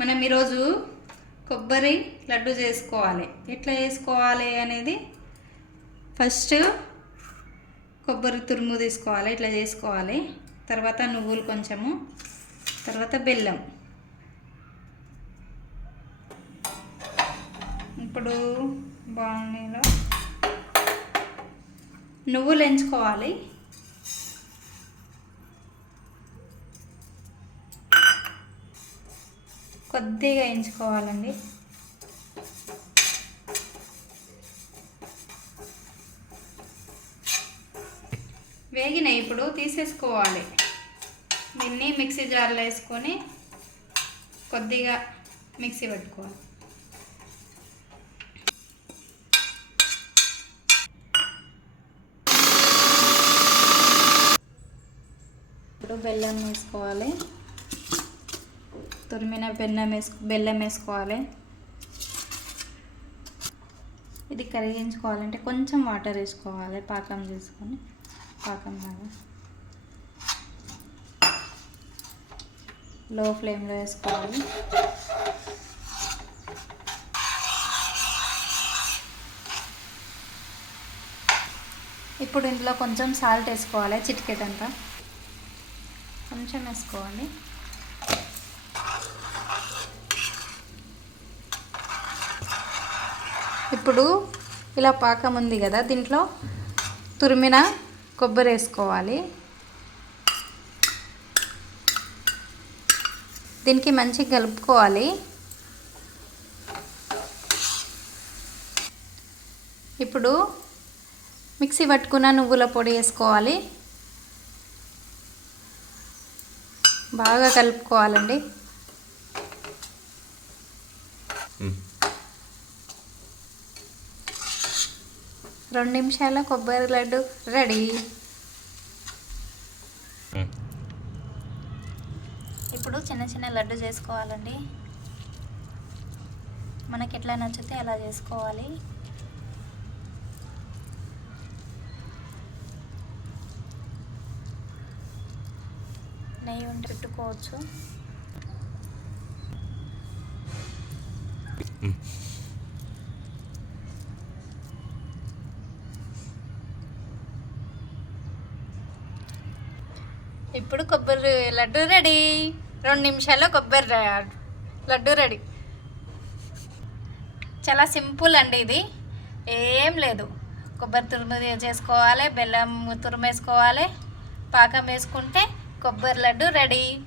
మనం ఈరోజు కొబ్బరి లడ్డు చేసుకోవాలి. ఎట్లా చేసుకోవాలి అనేది ఫస్ట్ కొబ్బరి తురుము తీసుకోవాలి ఇట్లా చేసుకోవాలి. తర్వాత నువ్వులు కొంచెము తర్వాత బెల్లం. ఇప్పుడు బాణీలో నువ్వులు ఎంచుకోవాలి. కొద్దిగా ఎంచుకోవాలండి వేగినాయి ఇప్పుడు తీసేసుకోవాలి. దీన్ని మిక్సీ జార్లో వేసుకొని కొద్దిగా మిక్సీ పెట్టుకోవాలి. ఇప్పుడు బెల్లం వేసుకోవాలి. తురిమిన బెల్లం వేసుకో బెల్లం వేసుకోవాలి. ఇది కరిగించుకోవాలంటే కొంచెం వాటర్ వేసుకోవాలి పాకం చేసుకొని పాకం లాగా. లో ఫ్లేమ్లో వేసుకోవాలి. ఇప్పుడు ఇందులో కొంచెం సాల్ట్ వేసుకోవాలి చిటికెట్ అంతా కొంచెం వేసుకోవాలి. ఇప్పుడు ఇలా పాకం ఉంది కదా దీంట్లో తురిమిన కొబ్బరి వేసుకోవాలి. దీనికి మంచిగా కలుపుకోవాలి. ఇప్పుడు మిక్సీ పట్టుకున్న నువ్వుల పొడి వేసుకోవాలి. బాగా కలుపుకోవాలండి. రెండు నిమిషాల కొబ్బరి లడ్డు రెడీ. ఇప్పుడు చిన్న చిన్న లడ్డు చేసుకోవాలండి. మనకి ఎట్లా నచ్చితే అలా చేసుకోవాలి. నెయ్యి ఉండి పెట్టుకోవచ్చు. ఇప్పుడు కొబ్బరి లడ్డు రెడీ. రెండు నిమిషాల్లో కొబ్బరి లడ్డు రెడీ. చాలా సింపుల్ అండి ఇది. ఏం లేదు. కొబ్బరి తురుము చేసుకోవాలి బెల్లం తురుమేసుకోవాలి. పాకం వేసుకుంటే కొబ్బరి లడ్డు రెడీ.